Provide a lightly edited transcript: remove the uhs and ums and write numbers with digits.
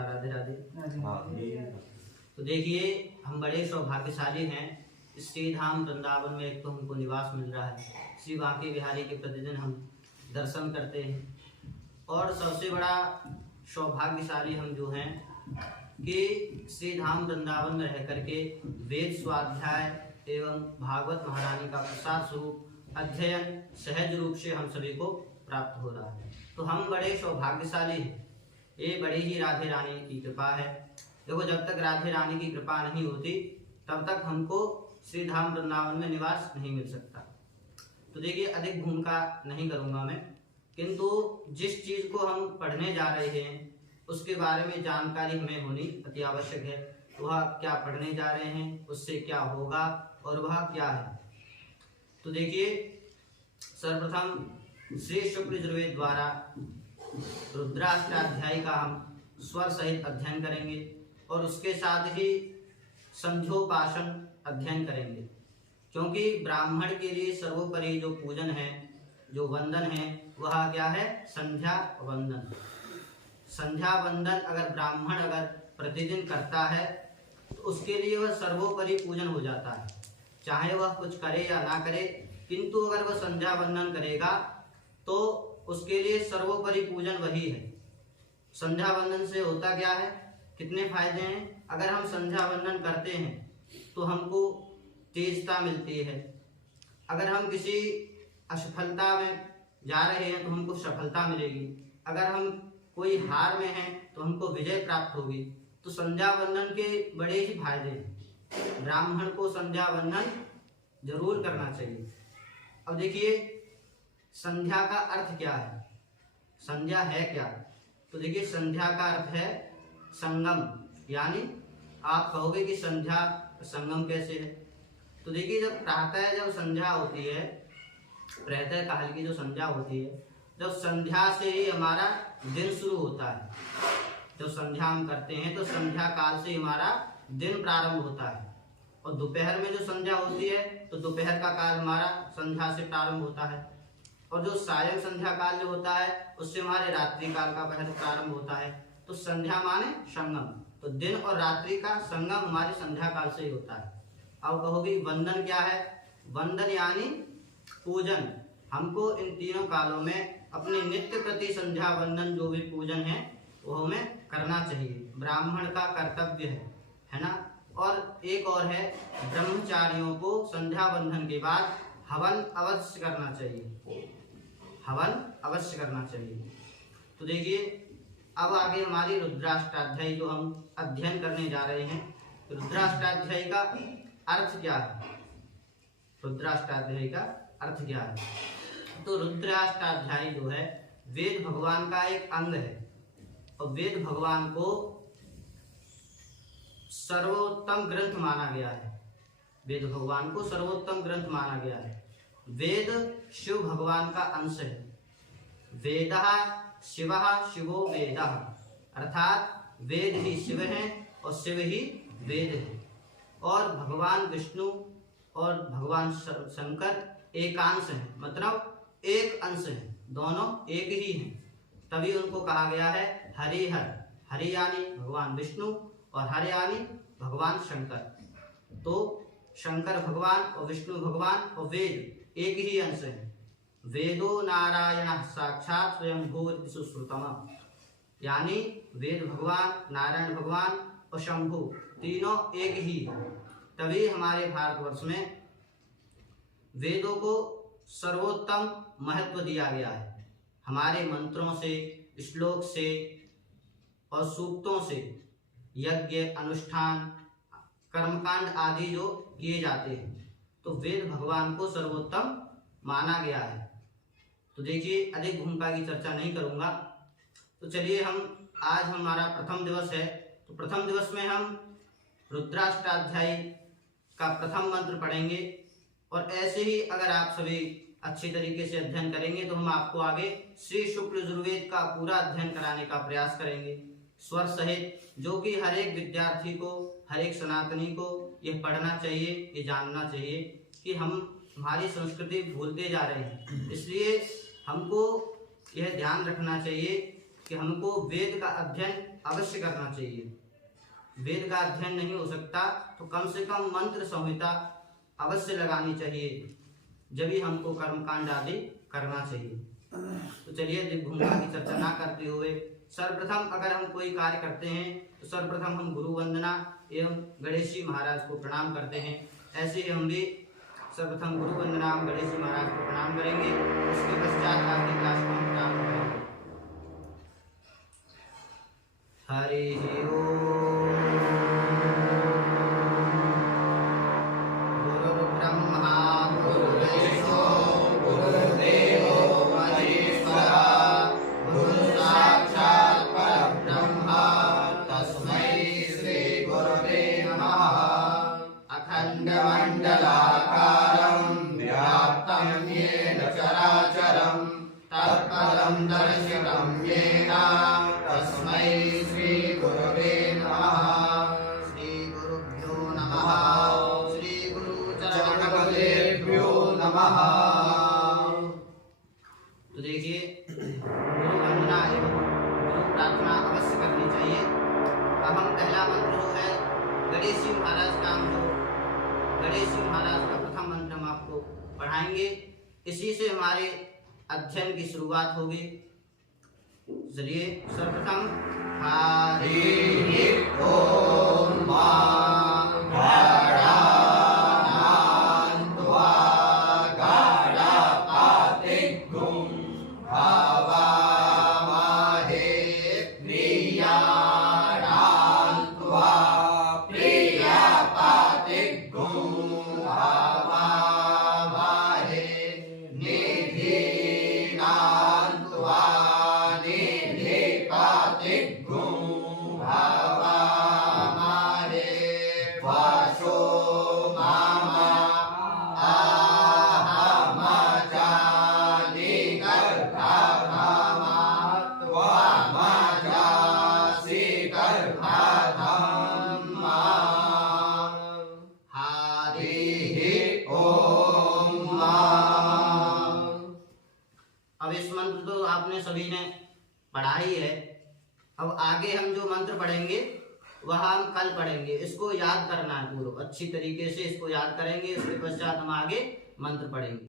महाराज, राधे राधे। तो देखिए, हम बड़े सौभाग्यशाली हैं। श्री धाम वृंदावन में एक तो हमको निवास मिल रहा है, श्री बांके बिहारी के प्रतिदिन हम दर्शन करते हैं, और सबसे बड़ा सौभाग्यशाली हम जो हैं कि श्री धाम वृंदावन में रह करके वेद स्वाध्याय एवं भागवत महारानी का प्रसाद स्वरूप अध्ययन सहज रूप से हम सभी को प्राप्त हो रहा है। तो हम बड़े सौभाग्यशाली हैं, ये बड़ी ही राधे रानी की कृपा है। देखो, जब तक राधे रानी की कृपा नहीं होती तब तक हमको श्री धाम वृंदावन में निवास नहीं मिल सकता। तो देखिए, अधिक भूमिका नहीं करूंगा मैं, किंतु जिस चीज को हम पढ़ने जा रहे हैं उसके बारे में जानकारी हमें होनी अति आवश्यक है। वह क्या पढ़ने जा रहे हैं, उससे क्या होगा और वह क्या है। तो देखिए, सर्वप्रथम श्री शुक्ल यजुर्वेद द्वारा रुद्राष्टाध्यायी का हम स्वर सहित अध्ययन करेंगे और उसके साथ ही संध्योपासन अध्ययन करेंगे, क्योंकि ब्राह्मण के लिए सर्वोपरि जो पूजन है, जो वंदन है, वह क्या है? संध्या वंदन। संध्या वंदन अगर ब्राह्मण अगर प्रतिदिन करता है तो उसके लिए वह सर्वोपरि पूजन हो जाता है, चाहे वह कुछ करे या ना करे, किंतु अगर वह संध्या वंदन करेगा तो उसके लिए सर्वोपरि पूजन वही है। संध्या वंदन से होता क्या है, कितने फायदे हैं? अगर हम संध्या वंदन करते हैं तो हमको तेजता मिलती है। अगर हम किसी असफलता में जा रहे हैं तो हमको सफलता मिलेगी। अगर हम कोई हार में हैं तो हमको विजय प्राप्त होगी। तो संध्या वंदन के बड़े ही फायदे हैं। ब्राह्मण को संध्या वंदन जरूर करना चाहिए। अब देखिए, संध्या का अर्थ क्या है? संध्या है क्या? तो देखिए, संध्या का अर्थ है संगम। यानी आप कहोगे कि संध्या संगम कैसे है? तो देखिए, जब प्रातः जब संध्या होती है, प्रातः काल की जो संध्या होती है, जब संध्या से ही हमारा दिन शुरू होता है। जब संध्या हम करते हैं तो संध्या काल से हमारा दिन प्रारंभ होता है, और दोपहर में जो संध्या होती है तो दोपहर का काल हमारा संध्या से प्रारंभ होता है, और जो सायं संध्या काल जो होता है उससे हमारे रात्रि काल का पहले प्रारंभ होता है। तो संध्या माने संगम, तो दिन और रात्रि का संगम हमारे संध्या काल से ही होता है। अब कहोगे वंदन क्या है? वंदन यानी पूजन। हमको इन तीनों कालों में अपने नित्य प्रति संध्या वंदन जो भी पूजन है वो हमें करना चाहिए, ब्राह्मण का कर्तव्य है ना। और एक और है, ब्रह्मचारियों को संध्या वंदन के बाद हवन अवश्य करना चाहिए, हवन अवश्य करना चाहिए। तो देखिए, अब आगे हमारी रुद्राष्टाध्यायी जो हम अध्ययन करने जा रहे हैं, रुद्राष्टाध्यायी का अर्थ क्या है? रुद्राष्टाध्यायी का अर्थ क्या है? तो रुद्राष्टाध्यायी जो है वेद भगवान का एक अंग है, और वेद भगवान को सर्वोत्तम ग्रंथ माना गया है। वेद भगवान को सर्वोत्तम ग्रंथ माना गया है। वेद शिव भगवान का अंश है। वेदः शिवः शिवो वेदः, अर्थात वेद ही शिव है और शिव ही वेद है। और भगवान विष्णु और भगवान शंकर एकांश है, मतलब एक अंश है, दोनों एक ही हैं। तभी उनको कहा गया है हरिहर। हरि यानी भगवान विष्णु और हर यानी भगवान शंकर। तो शंकर भगवान और विष्णु भगवान और वेद एक ही अंश है। वेदो नारायण साक्षात स्वयंभू सुश्रुतम, यानी वेद भगवान, नारायण भगवान और शंभु तीनों एक ही है। तभी हमारे भारतवर्ष में वेदों को सर्वोत्तम महत्व दिया गया है। हमारे मंत्रों से, श्लोक से और सूक्तों से यज्ञ, अनुष्ठान, कर्मकांड आदि जो किए जाते हैं, तो वेद भगवान को सर्वोत्तम माना गया है। तो देखिए, अधिक भूमिका की चर्चा नहीं करूंगा। तो चलिए, हम आज हमारा प्रथम दिवस है, तो प्रथम दिवस में हम रुद्राष्टाध्यायी का प्रथम मंत्र पढ़ेंगे, और ऐसे ही अगर आप सभी अच्छी तरीके से अध्ययन करेंगे तो हम आपको आगे श्री शुक्ल यजुर्वेद का पूरा अध्ययन कराने का प्रयास करेंगे, स्वर सहित, जो कि हर एक विद्यार्थी को, हर एक सनातनी को यह पढ़ना चाहिए, ये जानना चाहिए कि हम हमारी संस्कृति भूलते जा रहे हैं। इसलिए हमको यह ध्यान रखना चाहिए कि हमको वेद का अध्ययन अवश्य करना चाहिए। वेद का अध्ययन नहीं हो सकता तो कम से कम मंत्र संहिता अवश्य लगानी चाहिए, जब ही हमको कर्मकांड आदि करना चाहिए। तो चलिए दिग्भूमिका की चर्चा ना करते हुए सर्वप्रथम अगर हम कोई कार्य करते हैं तो सर्वप्रथम हम गुरु वंदना एवं गणेश जी महाराज को प्रणाम करते हैं। ऐसे ही हम भी सर्वप्रथम गुरु वंदना गणेश जी महाराज को प्रणाम करेंगे। उसके पश्चात आगे क्लास को हम प्रारंभ करेंगे। हरि ओम। दर्शितं येन तस्मै श्री गुरवे नमः। श्री गुरुभ्यो नमः। श्री गुरु चरणकमलेभ्यो नमः। तो देखिए गुरु वंदना एवं गुरु प्रार्थना अवश्य करनी चाहिए। अब हम पहला मंत्र जो है गणेश जी महाराज का गणेश जी महाराज का प्रथम मंत्र हम आपको पढ़ाएंगे। इसी से हमारे अध्ययन की शुरुआत होगी। चलिए सर्वप्रथम हरि ओम सभी ने पढ़ा ही है। अब आगे हम जो मंत्र पढ़ेंगे वह हम कल पढ़ेंगे। इसको याद करना है पूरा अच्छी तरीके से, इसको याद करेंगे। इसके पश्चात हम आगे मंत्र पढ़ेंगे।